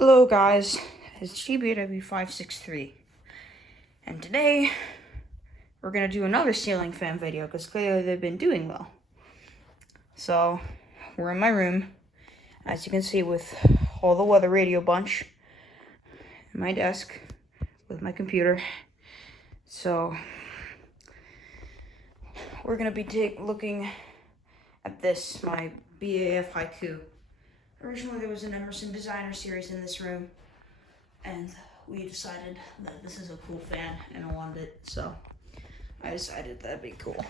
Hello guys, it's GBW563, and today we're going to do another ceiling fan video because clearly they've been doing well. So, we're in my room, as you can see, with all the weather radio bunch, and my desk, with my computer. So, we're going to be looking at this, my BAF Haiku. Originally, there was an Emerson designer series in this room, and we decided that this is a cool fan, and I wanted it, so I decided that'd be cool.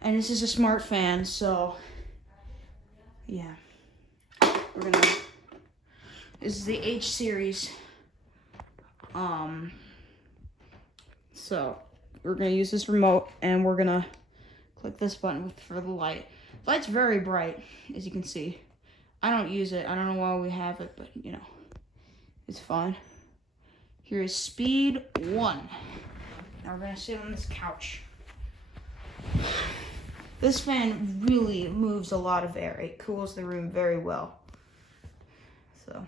And this is a smart fan, so yeah. This is the H series. So we're gonna use this remote, and we're gonna click this button for the light. The light's very bright, as you can see. I don't use it. I don't know why we have it, but you know, it's fine. Here is speed 1. Now we're gonna sit on this couch. This fan really moves a lot of air. It cools the room very well. So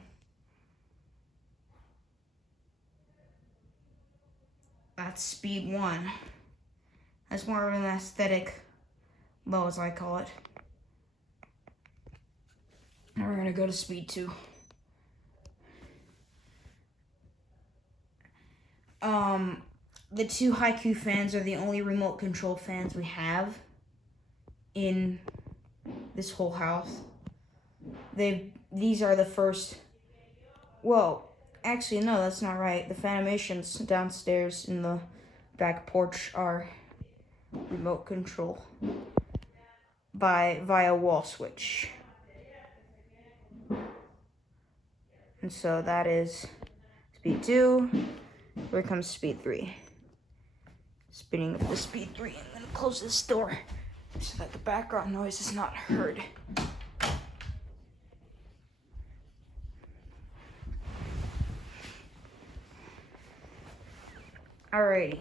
that's speed 1. That's more of an aesthetic low, as I call it. Now we're gonna go to speed 2. The 2 Haiku fans are the only remote control fans we have in this whole house. These are the first. Well, actually no, that's not right. The Fanimations downstairs in the back porch are remote control via wall switch. And so that is speed 2. Here comes speed 3. Spinning up the speed 3. I'm going to close this door so that the background noise is not heard. Alrighty.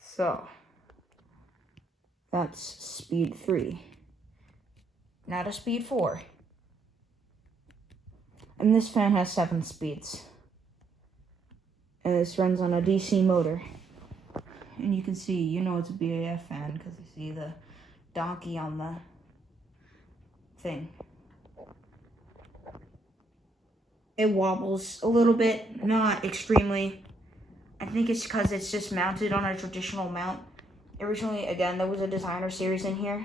So, that's speed 3. Now to speed 4. And this fan has 7 speeds. And this runs on a DC motor. And you can see, you know it's a BAF fan because you see the donkey on the thing. It wobbles a little bit, not extremely. I think it's because it's just mounted on a traditional mount. Originally, again, there was a designer series in here.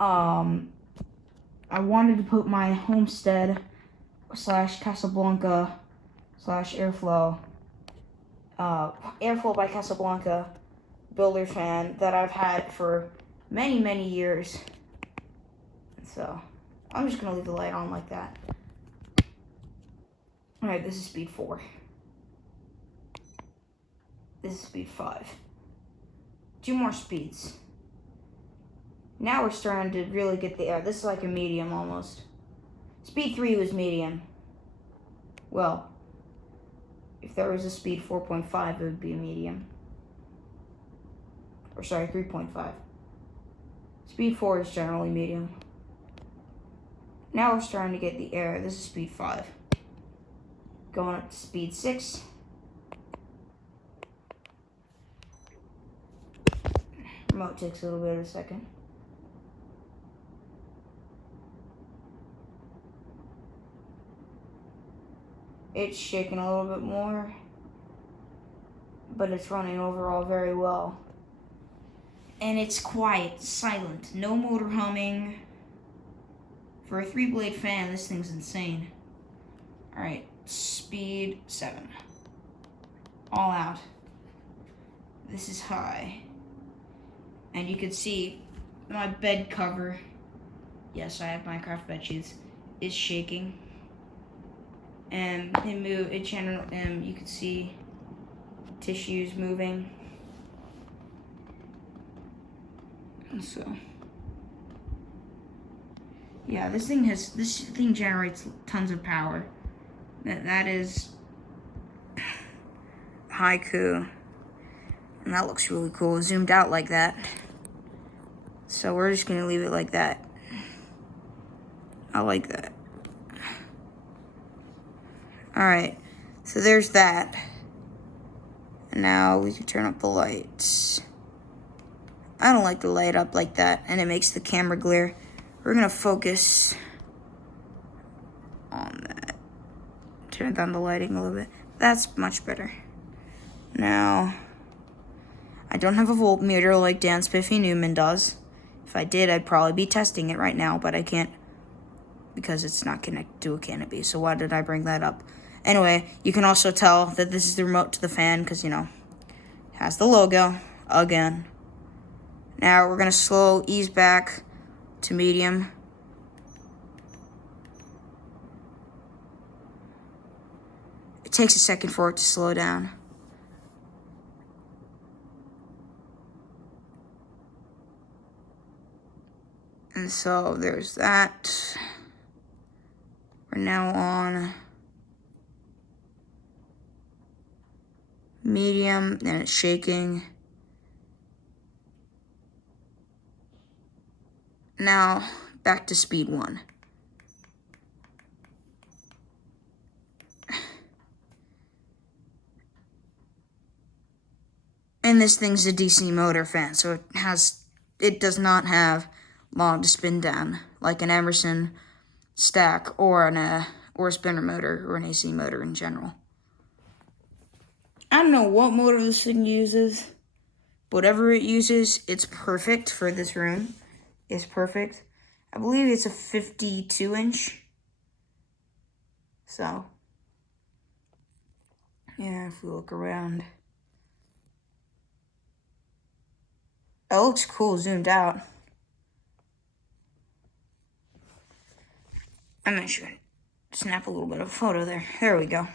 I wanted to put my homestead / Casablanca / airflow by Casablanca builder fan that I've had for many years. So I'm just gonna leave the light on like that. Alright, this is speed 4. This is speed 5. 2 more speeds. Now we're starting to really get the air. This is like a medium almost. Speed 3 was medium. Well, if there was a speed 4.5, it would be a medium. Or sorry, 3.5. Speed 4 is generally medium. Now we're starting to get the air. This is speed 5. Going up to speed 6. Remote takes a little bit of a second. It's shaking a little bit more, but it's running overall very well. And it's quiet, silent, no motor humming. For a 3-blade fan, this thing's insane. Alright, speed 7. All out. This is high. And you can see my bed cover, yes, I have Minecraft bed sheets, is shaking. And you can see tissues moving. So yeah, this thing generates tons of power. That is Haiku. And that looks really cool, zoomed out like that. So we're just gonna leave it like that. I like that. Alright, so there's that. And now we can turn up the lights. I don't like the light up like that, and it makes the camera glare. We're gonna focus on that. Turn down the lighting a little bit. That's much better. Now, I don't have a voltmeter like Dan Spiffy Newman does. If I did, I'd probably be testing it right now, but I can't because it's not connected to a canopy. So why did I bring that up? Anyway, you can also tell that this is the remote to the fan because, you know, it has the logo again. Now we're going to ease back to medium. It takes a second for it to slow down. And so there's that. We're now on medium, and it's shaking. Now back to speed 1. And this thing's a DC motor fan, so it does not have long to spin down like an Emerson stack or a spinner motor or an AC motor in general. I don't know what motor this thing uses. Whatever it uses, it's perfect for this room. It's perfect. I believe it's a 52-inch. So, yeah, if we look around. It looks cool zoomed out. I'm gonna snap a little bit of a photo there. There we go.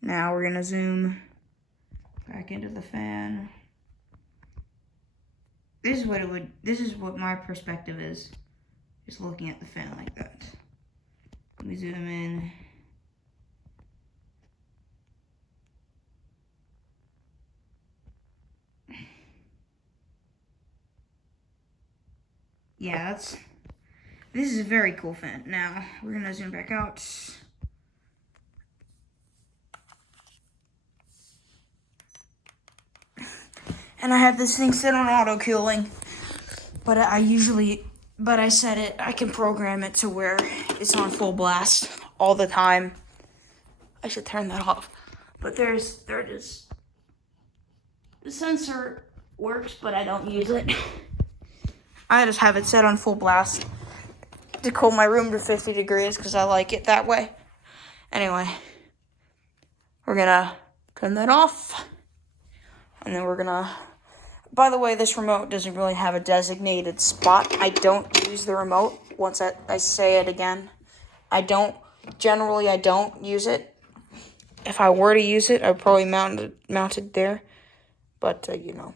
Now we're gonna zoom back into the fan. This is what my perspective is. Just looking at the fan like that. Let me zoom in. Yeah, this is a very cool fan. Now, we're gonna zoom back out. And I have this thing set on auto cooling, but I set it, I can program it to where it's on full blast all the time. I should turn that off. But there it is. The sensor works, but I don't use it. I just have it set on full blast to cool my room to 50 degrees because I like it that way. Anyway, we're gonna turn that off. And then we're gonna, by the way, this remote doesn't really have a designated spot. I don't use the remote. Once I say it again, I don't use it. If I were to use it, I'd probably mount it there. But, you know,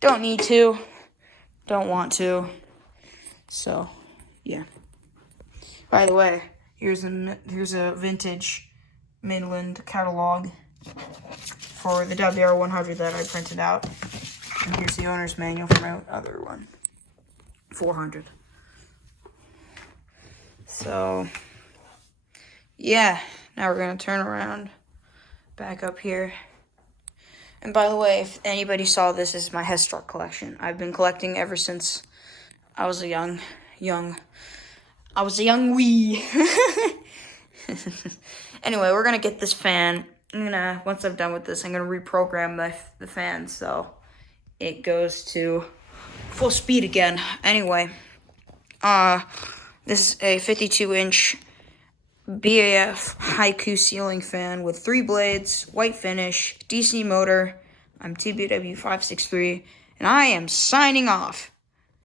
don't need to, don't want to. So, yeah. By the way, here's a vintage Midland catalog for the WR100 that I printed out. And here's the owner's manual for my other one, 400. So, yeah, now we're going to turn around, back up here. And by the way, if anybody saw this, is my Headstock collection. I've been collecting ever since I was a young wee. Anyway, we're going to get this fan. Once I'm done with this, I'm going to reprogram the fan so it goes to full speed again. Anyway, this is a 52-inch BAF Haiku ceiling fan with 3 blades, white finish, DC motor. I'm TBW563, and I am signing off.